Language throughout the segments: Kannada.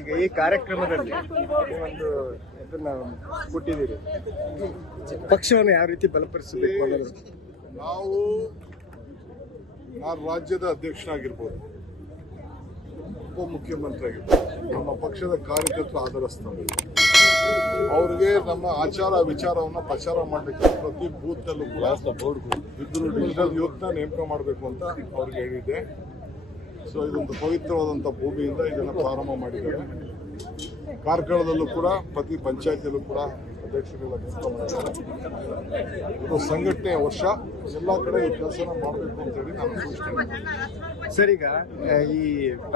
ಈಗ ಈ ಕಾರ್ಯಕ್ರಮದಲ್ಲಿ ಒಂದು ಇದನ್ನ ಕೊಟ್ಟಿದ್ದೀರಿ, ಪಕ್ಷವನ್ನು ಯಾವ ರೀತಿ ಬಲಪಡಿಸಬೇಕು ಅನ್ನೋದು. ನಾನು ರಾಜ್ಯದ ಅಧ್ಯಕ್ಷನಾಗಿರ್ಬೋದು, ಉಪಮುಖ್ಯಮಂತ್ರಿ ಆಗಿರ್ಬೋದು, ನಮ್ಮ ಪಕ್ಷದ ಕಾರ್ಯಕರ್ತರ ಆಧಾರ ಸ್ತಂಭ. ಅವ್ರಿಗೆ ನಮ್ಮ ಆಚಾರ ವಿಚಾರವನ್ನು ಪ್ರಚಾರ ಮಾಡಲಿಕ್ಕೆ ಪ್ರತಿ ಬೂತ್ನಲ್ಲೂ ಕೂಡ ಇಬ್ಬರು ಡಿಜಿಟಲ್ ಯೂತ್ನ ನೇಮಕ ಮಾಡಬೇಕು ಅಂತ ಅವ್ರಿಗೆ ಹೇಳಿದ್ದೆ. ಸೊ ಇದೊಂದು ಪವಿತ್ರವಾದಂಥ ಭೂಮಿಯಿಂದ ಇದನ್ನು ಪ್ರಾರಂಭ ಮಾಡಿದ್ದಾರೆ. ಕಾರ್ಕಳದಲ್ಲೂ ಕೂಡ ಪ್ರತಿ ಪಂಚಾಯತಿಯಲ್ಲೂ ಕೂಡ ಅಧ್ಯಕ್ಷರುಗಳ ನೇಮಕ ಮಾಡಿದ್ದಾರೆ. ಇದು ಸಂಘಟನೆಯ ವರ್ಷ, ಎಲ್ಲ ಕಡೆ ಈ ಕೆಲಸನ ಮಾಡಬೇಕು ಅಂತ ಹೇಳಿ ನಾನು ಸೂಚನೆ ಮಾಡಿದ್ದೇನೆ. ಸರ್, ಈಗ ಈ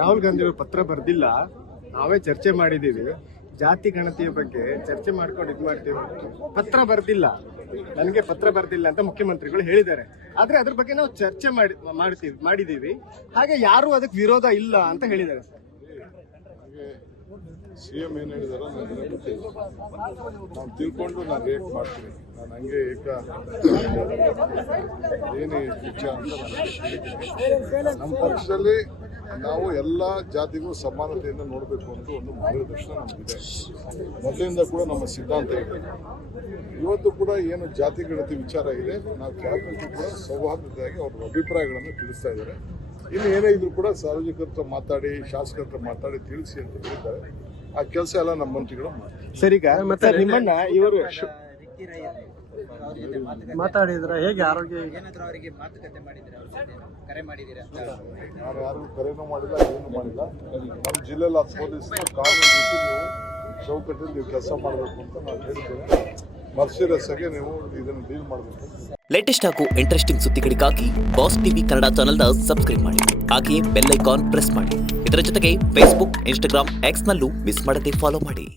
ರಾಹುಲ್ ಗಾಂಧಿ ಅವರು ಪತ್ರ ಬರೆದಿಲ್ಲ, ನಾವೇ ಚರ್ಚೆ ಮಾಡಿದ್ದೀವಿ, ಜಾತಿ ಗಣತಿಯ ಬಗ್ಗೆ ಚರ್ಚೆ ಮಾಡ್ಕೊಂಡು ಇದು ಮಾಡ್ತೀವಿ, ಪತ್ರ ಬರ್ದಿಲ್ಲ, ನನಗೆ ಪತ್ರ ಬರ್ದಿಲ್ಲ ಅಂತ ಮುಖ್ಯಮಂತ್ರಿಗಳು ಹೇಳಿದ್ದಾರೆ. ಆದ್ರೆ ಅದ್ರ ಬಗ್ಗೆ ನಾವು ಚರ್ಚೆ ಮಾಡಿದೀವಿ, ಹಾಗೆ ಯಾರು ಅದಕ್ಕೆ ವಿರೋಧ ಇಲ್ಲ ಅಂತ ಹೇಳಿದ್ದಾರೆ. ಹಾಗೆ ಸಿಎಂ ಏನ್ ಹೇಳಿದಾರೋ ನನಗೆ ಗೊತ್ತಿಲ್ಲ, ನಾನು ತಿಳ್ಕೊಂಡು ನಾನು ರಿಯಾಕ್ಟ್ ಮಾಡ್ತೀನಿ. ನಾನು ಹಂಗೆ ಏನೇ ವಿಚಾರ ಅಂತ ನಮ್ಮ ಪಕ್ಷದಲ್ಲಿ ನಾವು ಎಲ್ಲ ಜಾತಿಗೂ ಸಮಾನತೆಯನ್ನು ನೋಡಬೇಕು ಅಂತ ಒಂದು ಮಾರ್ಗದರ್ಶನ ನಮಗಿದೆ. ಮೊದಲಿಂದ ಕೂಡ ನಮ್ಮ ಸಿದ್ಧಾಂತ ಇದೆ. ಇವತ್ತು ಕೂಡ ಏನು ಜಾತಿ ಗಣತಿ ವಿಚಾರ ಇದೆ, ನಾವು ಕ್ಯಾಬಿನೆಟ್ ಕೂಡ ಸೌಹಾರ್ದತೆಯಾಗಿ ಅವ್ರ ಅಭಿಪ್ರಾಯಗಳನ್ನು ತಿಳಿಸ್ತಾ ಇದ್ದಾರೆ. ಇನ್ನು ಏನೇ ಇದ್ರು ಕೂಡ ಸಾರ್ವಜನಿಕರ ಹತ್ರ ಮಾತಾಡಿ, ಶಾಸಕರ ಹತ್ರ ಮಾತಾಡಿ ತಿಳಿಸಿ ಅಂತ ಹೇಳಿದ್ದಾರೆ. ಆ ಕೆಲಸ ಎಲ್ಲ ನಮ್ಮ ಮಂತ್ರಿಗಳು ಮಾಡ್ತಾರೆ. ಸರ್, ಈಗ ಮತ್ತೆ ನಿಮ್ಮನ್ನ ಇವರು ಮಾತಾಡಿದ್ರ ಹೇಗೆ ಆರೋಗ್ಯ ನಾನು ಯಾರಿಗೂ ಕರೆನೂ ಮಾಡಿಲ್ಲ, ಏನೂ ಮಾಡಿಲ್ಲ. ನಮ್ಮ ಜಿಲ್ಲೆಯಲ್ಲಿ 10 ಪೊಲೀಸ್ನ ಕಾನೂನು ರೀತಿ ನೀವು ಚೌಕಟ್ಟಲ್ಲಿ ನೀವು ಕೆಲಸ ಮಾಡಬೇಕು ಅಂತ ನಾನು ಹೇಳ್ತೇನೆ. ಮರ್ಸಿರಸ್ ಆಗಿ ನೀವು ಇದನ್ನು ಡೀಲ್ ಮಾಡಬೇಕು. ಲೇಟೆಸ್ಟ್ ಹಾಗೂ ಇಂಟ್ರೆಸ್ಟಿಂಗ್ ಸುದ್ದಿಗಳಿಗಾಗಿ ಬಾಸ್ ಟಿವಿ ಕನ್ನಡ ಚಾನೆಲ್ನ ಸಬ್ಸ್ಕ್ರೈಬ್ ಮಾಡಿ. ಹಾಗೆಯೇ ಬೆಲ್ ಐಕಾನ್ ಪ್ರೆಸ್ ಮಾಡಿ. ಇದರ ಜೊತೆಗೆ ಫೇಸ್ಬುಕ್, ಇನ್ಸ್ಟಾಗ್ರಾಮ್, ಎಕ್ಸ್ನಲ್ಲೂ ಮಿಸ್ ಮಾಡದೆ ಫಾಲೋ ಮಾಡಿ.